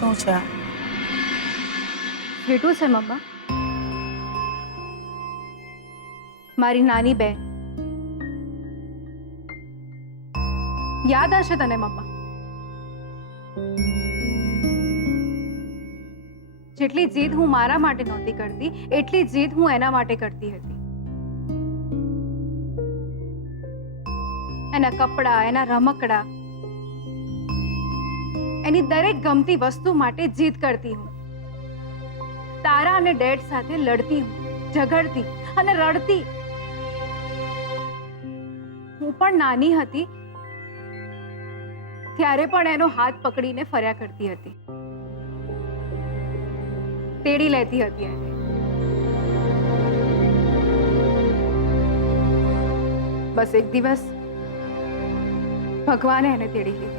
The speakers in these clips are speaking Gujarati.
શું છે? સ્વીટુ છે મમ્મા, મારી નાની બેન. યાદ હશે તને મમ્મા? જેટલી જીદ હું મારા માટે નહોતી કરતી, એટલી જીદ હું એના માટે કરતી હતી. એના કપડા, એના રમકડા, એની દરેક ગમતી વસ્તુ માટે જીદ કરતી હું. તારા અને ડેડ સાથે લડતી હું, ઝઘડતી અને રડતી. હું પણ નાની હતી ત્યારે પણ એનો હાથ પકડીને ફર્યા કરતી હતી, તેડી લેતી હતી એને. બસ એક દિવસ ભગવાને એને તેડી લીધી.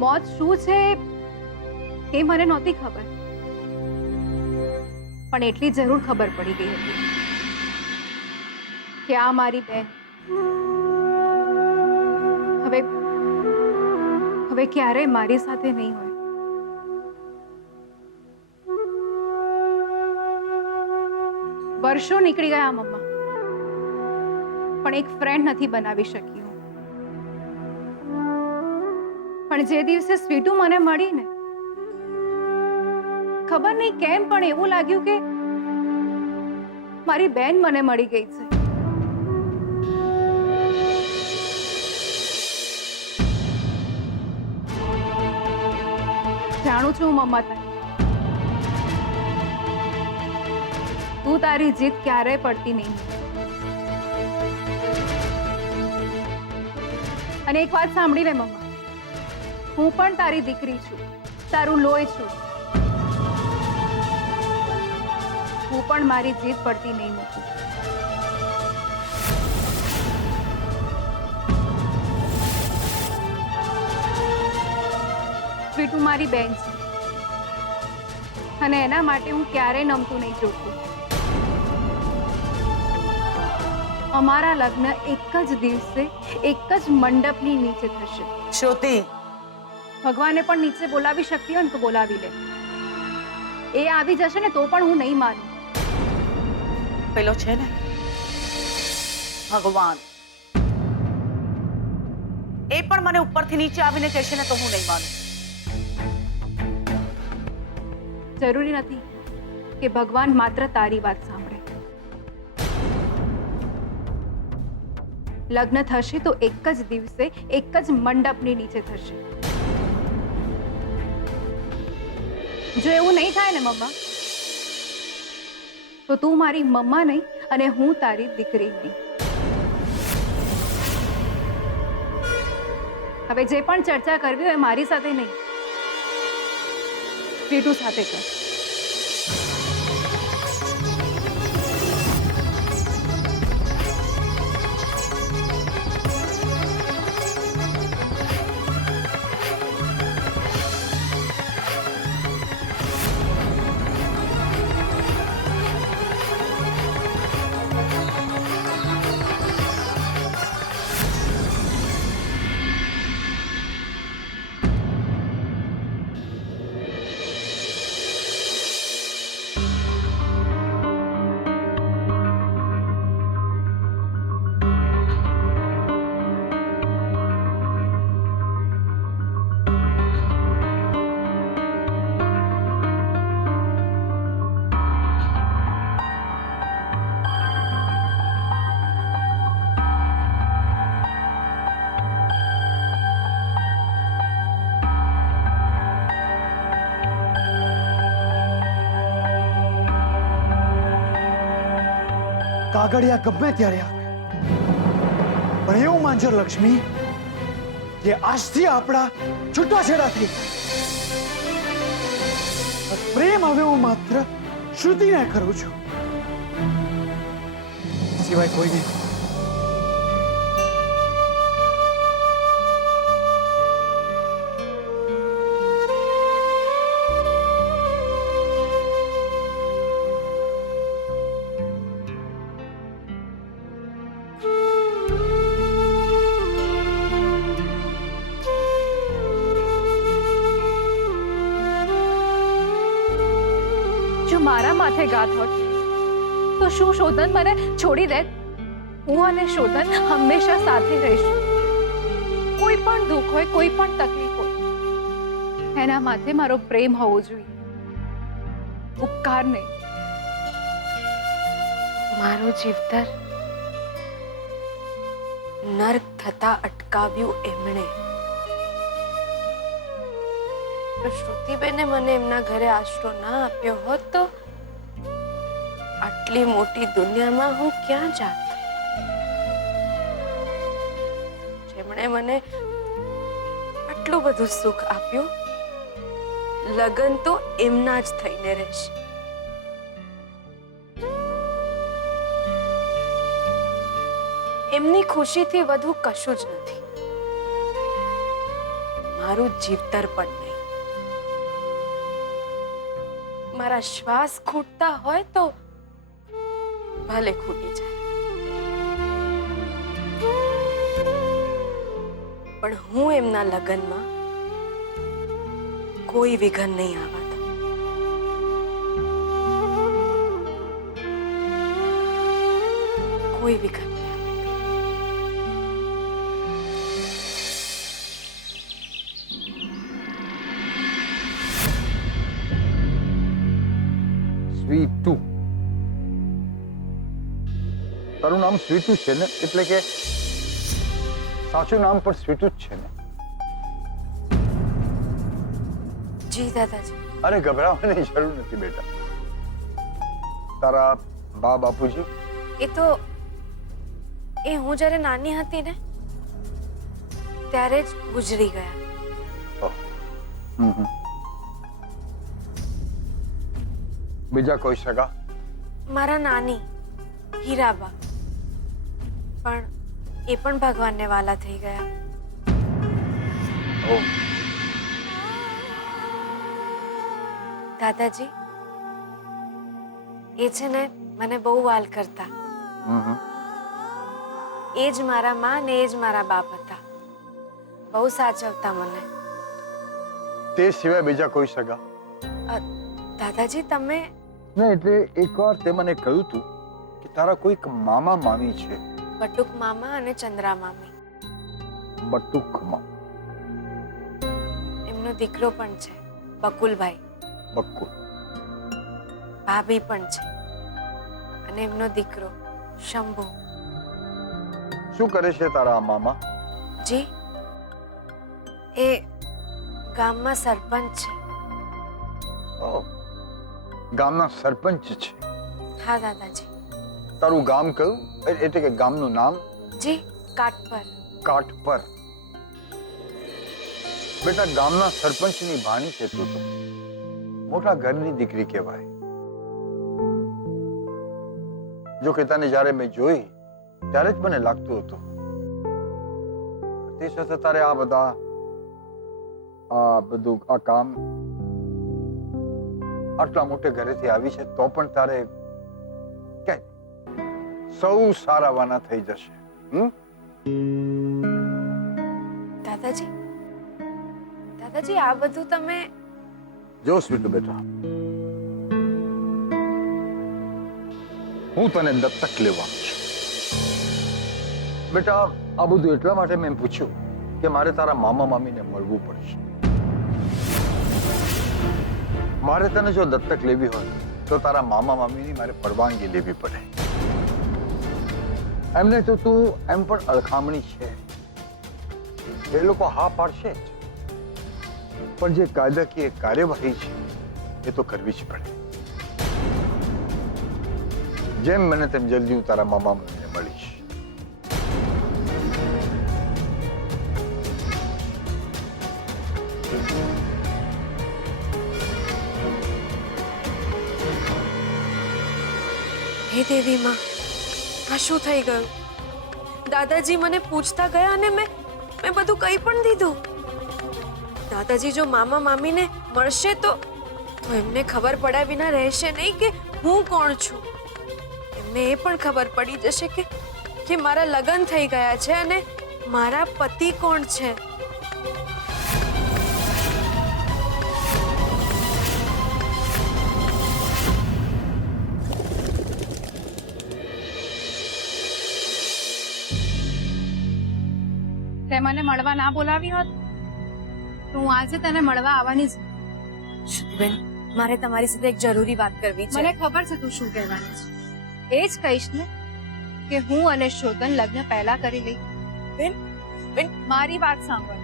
મોત શું છે એ મને નહોતી ખબર, પણ એટલી જરૂર ખબર પડી ગઈ હતી કે આ મારી બેન હવે ક્યારેય મારી સાથે નહીં હોય. વર્ષો નીકળી ગયા મમ્મા, પણ એક ફ્રેન્ડ નથી બનાવી શકી હું. પણ જે દિવસે સ્વીટુ મને મળી ને, ખબર નહીં કેમ પણ એવું લાગ્યું કે મારી બેન મને મળી ગઈ છે. જાણું છું મમ્મા, તું તારી જીદ ક્યારેય પડતી નહીં. અને એક વાત સાંભળી લે મમ્મા, હું પણ તારી દીકરી છું, તારું લોહી છું. હું પણ મારી જીદ પડતી નહીં મૂકું. સ્વીટુ મારી બેન છે અને એના માટે હું ક્યારેય નમતું નહીં જોતું. અમારા લગ્ન એક જ દિવસે એક જ મંડપની નીચે થશે. શ્રુતિ, ભગવાને પણ નીચે બોલાવી શકતી હોય ને તો બોલાવી લે. એ આવી જશે ને તો પણ હું નહીં માનું. પેલો છે ને ભગવાન, એ પણ મને ઉપરથી નીચે આવીને કહેશે ને તો હું નહીં માનું. જરૂરી નથી કે ભગવાન માત્ર તારી વાત સાંભળે. લગ્ન થશે તો એક જ દિવસે એક જ મંડપની નીચે થશે. જો એવું નહીં થાય ને મમ્મા, તો તું મારી મમ્મા નહીં અને હું તારી દીકરી નહીં. હવે જે પણ ચર્ચા કરવી હોય મારી સાથે નહીં, સ્વીટુ સાથે કર. કાગળિયા ગમે ત્યારે આવે, પણ એવું માંજર લક્ષ્મી કે આજથી આપણા છૂટાછેડા થઈ ગયા. પ્રેમ હવે હું માત્ર શ્રુતિને કરું છું, સિવાય કોઈ નહીં. માથે ઘાત હોત તો શું શોધન મને છોડી દે? હું અને શોધન હંમેશા સાથે રહીશું. કોઈ પણ દુઃખ હોય, કોઈ પણ તકલીફ હોય, એના માથે મારો પ્રેમ હોવો જોઈએ, ઉપકાર નહીં. મારું જીવતર નર્ક થતા અટકાવ્યું એમણે. તો શ્રુતિબેને મને એમના ઘરે આશરો ના આપ્યો હોત તો આટલી મોટી દુનિયામાં હું ક્યાં જાત? જેમણે મને આટલું બધું સુખ આપ્યું, લગન તો એમના જ થઈને રહેશે. એમની ખુશીથી વધુ કશું જ નથી. મારું જીવતર પણ નહીં. મારા શ્વાસ ખૂટતા હોય તો ભલે ખૂટી જાય, પણ હું એમના લગ્નમાં કોઈ વિઘન નહીં આવવા દઉં. કોઈ વિઘન. સ્વીટુ, તારું નામ સ્વીટુ છે ને? એટલે કે સાચું નામ પણ સ્વીટુ જ છે ને? જી દાદાજી. અરે ગભરાવાની જરૂર નથી બેટા. તારા બા બાપુજી? એ તો હું જ્યારે નાની હતી ને ત્યારે જ ગુજરી ગયા. બીજા કોઈ સગા? મારા નાની હીરાબા, પણ એ પણ ભગવાનને વાલા થઈ ગયા. ઓહ, દાદાજી, એ છે ને મને બહુ વાલ કરતા. એ જ મારા માં ને એ જ મારા બાપ હતા. બહુ સાચવતા મને. તે સિવાય બીજા કોઈ સગા? દાદાજી તમે ના, એટલે એકવાર તે મને કહ્યું તું કે તારા કોઈક મામા મામી છે. બટુક મામા અને ચંદ્રા મામી. બટુકમાં? એમનો દીકરો પણ છે, બકુલભાઈ. બક્કુ? ભાભી પણ છે અને એમનો દીકરો શંભુ. શું કરે છે તારા મામા? જી, એ ગામમાં સરપંચ છે. ઓહ, ગામના સરપંચ છે? હા દાદાજી. તારું ગામ કયું? એટલે કે ગામનું નામ? જી, કાટપર. કાટપર. બેટા, ગામના સરપંચની ભાણી છે તું તો. મોટા ઘરની દીકરી કહેવાય. જો કે તને જ્યારે મેં જોઈ ત્યારે જ મને લાગતું હતું. તે છતાં તારે આ કામ આટલા મોટે ઘરેથી આવી છે તો પણ તારે કે સૌ સારાવાના થઈ જશે. દાદાજી, દાદાજી, આ બધું તમે જો સ્વીટુ બેટા, હું તને દત્તક લેવાનું છું. બેટા, આ બધું એટલા માટે મેં પૂછ્યું કે મારે તારા મામા મામીને મળવું પડશે. મારે તને જો દત્તક લેવી હોય તો તારા મામા મામીની મારે પરવાનગી લેવી પડે. એમને તો તું એમ પણ અળખામણી છે, એ લોકો હા પાડશે જ, પણ જે કાયદાકીય કાર્યવાહી છે એ તો કરવી જ પડે. જેમ મને તેમ જલ્દી હું તારા મામા મામીને મળીશ. હે દેવી માં, આ શું થઈ ગયું? દાદાજી મને પૂછતા ગયા અને મેં બધું કહી પણ દીધું. દાદાજી જો મામા મામીને મળશે તો એમને ખબર પડ્યા વિના રહેશે નહીં કે હું કોણ છું. એમને એ પણ ખબર પડી જશે કે મારા લગ્ન થઈ ગયા છે અને મારા પતિ કોણ છે. તે મને મળવા ના બોલાવી હોત તો હું આજે તને મળવા આવવાની જ. બેન, મારે તમારી સાથે એક જરૂરી વાત કરવી છે. મને ખબર છે તું શું કહેવાની છે. એ જ કહીશ ને કે હું અને શોધન લગ્ન પહેલા કરી લઈ. બેન, મારી વાત સાંભળ.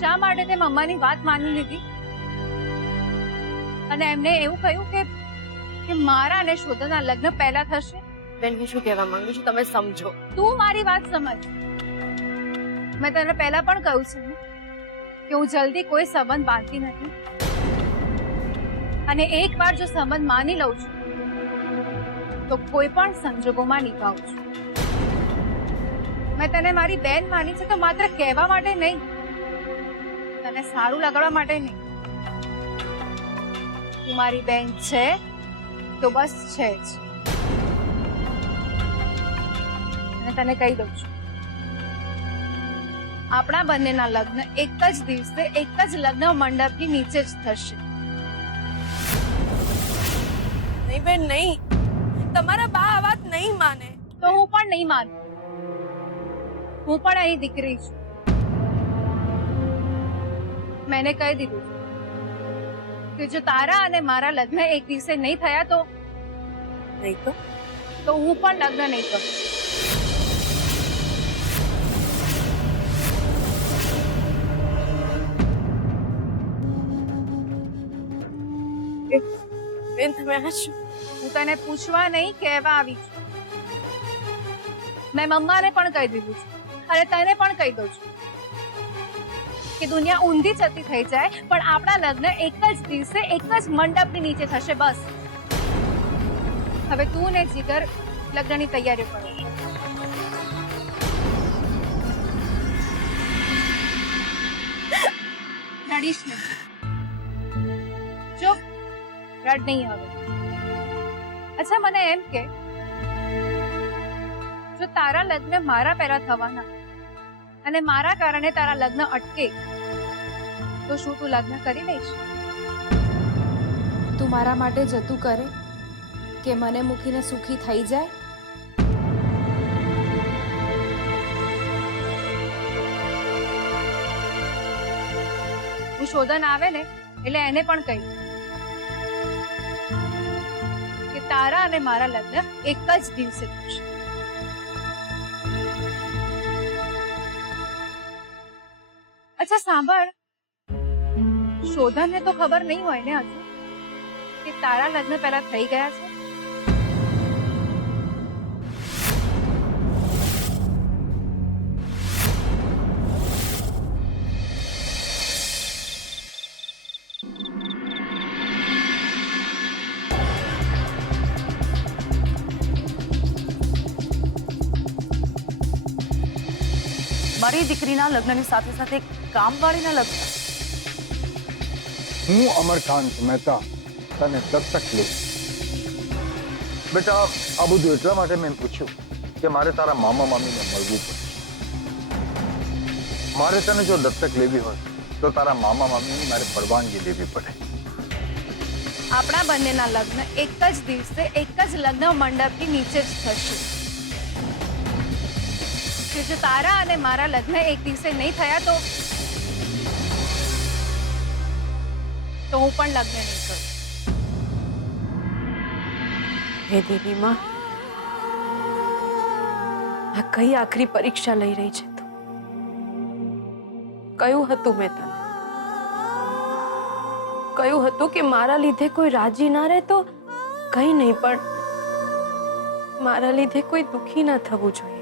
શા માટે તે મમ્માની વાત માની લીધી અને એમને એવું કહ્યું કે મારા અને શોધનના લગ્ન પહેલા થશે? બેન, હું શું કહેવા માંગુ છું તમે સમજો. તું મારી વાત સમજ. મેં તને પહેલા પણ કહ્યું છે ને કે હું જલ્દી કોઈ સંબંધ બાંધતી નથી અને એકવાર જો સંબંધ માની લઉં છું તો કોઈ પણ સંજોગોમાં નિભાવું છું. મેં તને મારી બેન માની છે તો માત્ર કહેવા માટે નહીં, તને સારું લગાડવા માટે નહીં. તું મારી બેન છે તો બસ છે જ. અને તને કહી દઉં છું, આપણા બંનેના લગ્ન એક જ દિવસે એક જ લગ્ન મંડપની નીચે જ થશે. નહીં બેન, નહીં. તમારા બા આ વાત નહીં માને. તો હું પણ નહીં માનું. હું પણ અહીં દીકરી છું. મેને કહી દીધું કે જો તારા અને મારા લગ્ન એક દિવસે નહીં થયા તો નહીં હું પણ લગ્ન નહીં કરું. બેન, તમે આ શું? હું તને પૂછવા નહીં કહેવા આવી છું. મેં મમ્માને પણ કહી દીધું છે અને તને પણ કહી દઉં છું કે દુનિયા ઊંધી જતી થઈ જાય પણ આપણા લગ્ન એક જ દિવસે એક જ મંડપની નીચે થશે. બસ હવે તું ને જીગર લગ્નની તૈયારી કરો. રડીશ નહીં. ચૂપ, રડ નહીં હવે. અચ્છા, મને એમ કે જો તારા લગ્ન મારા પહેલા થવાના અને મારા કારણે તારા લગ્ન અટકે તો શું તું લગ્ન કરી લઈશ? તું મારા માટે જતું કરે કે મને મૂકીને સુખી થઈ જાય? હું શોધન આવે ને એટલે એને પણ કહી કે તારા અને મારા લગ્ન એક જ દિવસે થશે. અચ્છા સાંભળ, શોધનને તો ખબર નહીં હોય ને હજુ કે તારા લગ્ન પહેલા થઈ ગયા છે. મારી દીકરીના લગ્નની સાથે સાથે કામવાળીના લગ્ન. હું અમરકાંત મહેતા તને દત્તક લઈશ. બેટા, આ બધું એટલા માટે મેં પૂછ્યું કે મારે તારા મામા મામીને મળવું પડે. મારે તને જો દત્તક લેવી હોય તો તારા મામા મામીની મારે પરવાનગી લેવી પડે. આપણા બંનેના લગ્ન એક જ દિવસે એક જ લગ્ન મંડપની નીચે જ થશે. કે જો તારા અને મારા લગ્ન એક દિવસે નહીં થયા તો હું પણ લગ્ન નહીં કરું. હે દેવી માં, આ કઈ આખરી પરીક્ષા લઈ રહી છે તું? કયું હતું મેં તને? કયું હતું કે મારા લીધે કોઈ રાજી ના રહે તો કઈ નહીં, પણ મારા લીધે કોઈ દુખી ના થવું જોઈએ.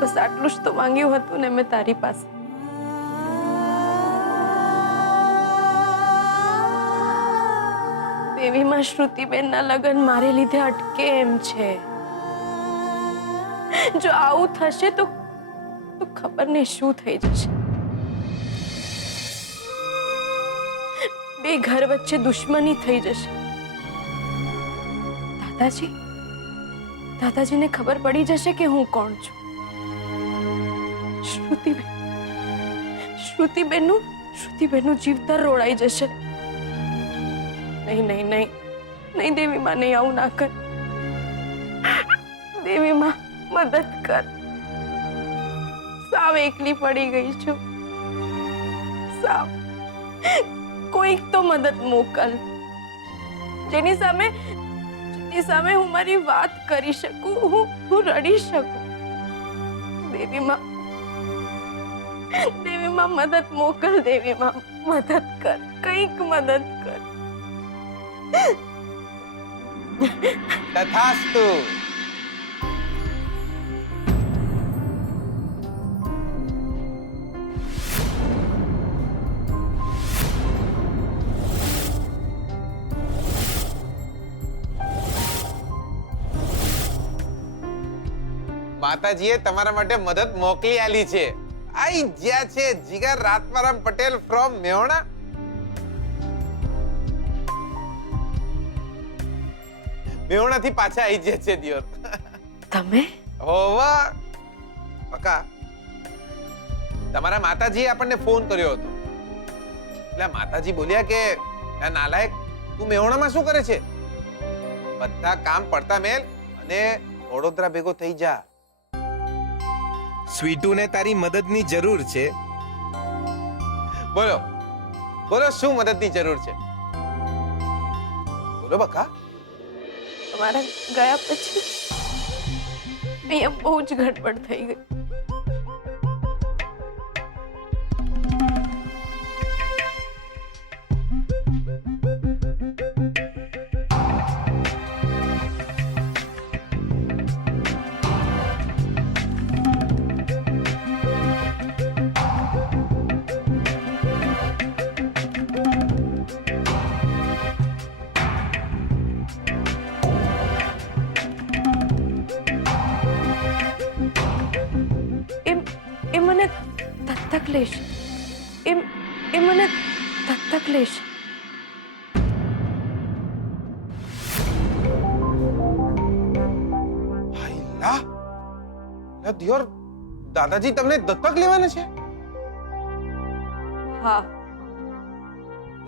બસ આટલું જ તો માંગ્યું હતું ને મેં તારી પાસે. દેવીમાં શ્રુતિબેનના લગ્ન મારે લીધે અટકે એમ છે. જો આવું થશે તો ખબર નહીં શું થઈ જશે. બે ઘર વચ્ચે દુશ્મની થઈ જશે. દાદાજીને ખબર પડી જશે કે હું કોણ છું. શ્રુતિબેનનું જીવતર રોડાઈ જશે. નહીં દેવી માં, નહીં, આવું ના કર. દેવી માં મદદ કર. સાવ એકલી પડી ગઈ છું. સાવ કોઈક તો મદદ મોકલ, જેની સામે હું મારી વાત કરી શકું, હું રડી શકું. દેવી માં મદદ મોકલ. દેવી માં મદદ કર, કંઈક મદદ કર. તથાસ્તુ. માતાજીએ તમારા માટે મદદ મોકલી આલી છે. આઈ જ્યાં છે જીગર રાતમારામ પટેલ ફ્રોમ મેહોણા. મેહોણા થી પાછા આવી જાય છે દિયોર. તમે હોવા પકા તમારા માતાજીએ આપણને ફોન કર્યો હતો. એટલે માતાજી બોલ્યા કે આ નાલાયક તું મેહોણામાં શું કરે છે? બધા કામ પડતા મેલ અને વડોદરા ભેગો થઈ જા. સ્વીટુને તારી મદદની જરૂર છે. બોલો બોલો શું મદદની જરૂર છે? બોલો બકા. તમારા ગયા પછી અહીંયા બહુ જ ગડબડ થઈ ગઈ. એ મને દત્તક લેશે. એ મને દત્તક લેશે. હાયલા લા દિયોર દાદાજી તમને દત્તક લેવાના છે? હા,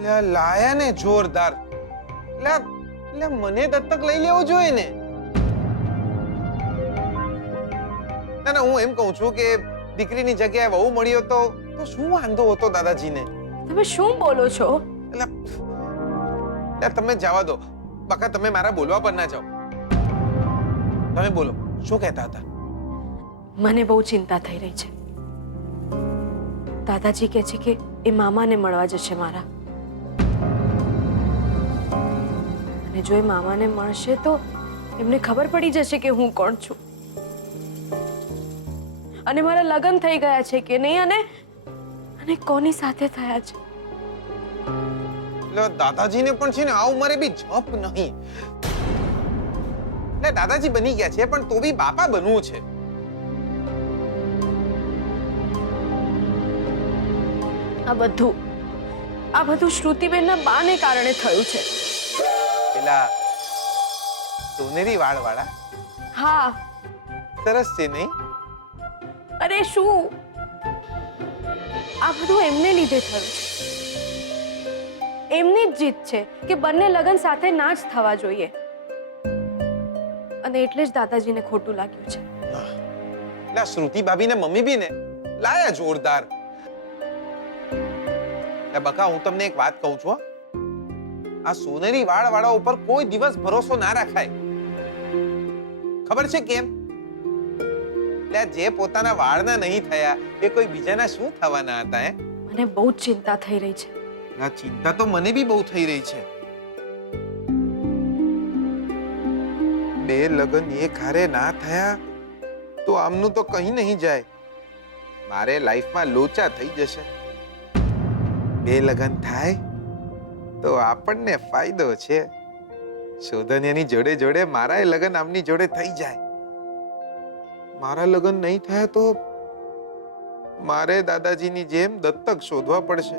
લે લાયા ને જોરદાર. લે લે મને દત્તક લઈ લેવો જોઈએ ને. ના ના હું એમ કહું છું કે દીકરીની જગ્યાએ વહુ મળ્યો તો શું વાંધો હતો દાદાજીને? તમે શું બોલો છો? એટલે તમે જવા દો બકા, તમે મારા બોલવા પર ના જાઓ. તમે બોલો શું કહેતા હતા? મને બહુ ચિંતા થઈ રહી છે. દાદાજી કહે છે કે એ મામાને મળવા જશે મારા, અને જો એ મામાને મળશે તો એમને ખબર પડી જશે કે હું કોણ છું અને મારા લગ્ન થઈ ગયા છે કે નહીં, અને કોની સાથે થયા છે. એટલે દાદાજીને પણ છે ને આ ઉંમરે બી જપ નહીં. એટલે દાદાજી બની ગયા છે પણ તો બી બાપા બનવું છે. આ બધું શ્રુતિબેનના બાને કારણે થયું છે. પેલા સોનેરી વાળવાળા હા, સરસ છે નહીં? અરે શું, આ બધું એમને લીધે થયું છે. એમની જ જીત છે કે બંને લગ્ન સાથે ના જ થવા જોઈએ, અને એટલે જ દાદાજીને ખોટું લાગ્યું છે. એટલે શ્રુતિ ભાભી ને મમ્મી બી ને લાયા જોરદાર. બકા હું તમને એક વાત કહું છું, આ સોનેરી વાળવાળા ઉપર કોઈ દિવસ ભરોસો ના રાખાય. ખબર છે કેમ? જે પોતાના વાળના નહીં થયા એ કોઈ બીજાના શું થવાના હતા? મને બહુ જ ચિંતા થઈ રહી છે. આ ચિંતા તો મને બી બહુ થઈ રહી છે. બે લગ્ન એક હારે ના થયા તો આમનું તો કहीं નહીં જાય. મારે લાઈફમાં લોચા થઈ જશે. બે લગ્ન થાય તો આપણને ફાયદો છે. શોધનિયાની જોડે જોડે મારા લગ્ન આમની જોડે થઈ જાય. મારા લગ્ન નહીં થયા તો મારે દાદાજીની જેમ દત્તક શોધવા પડશે.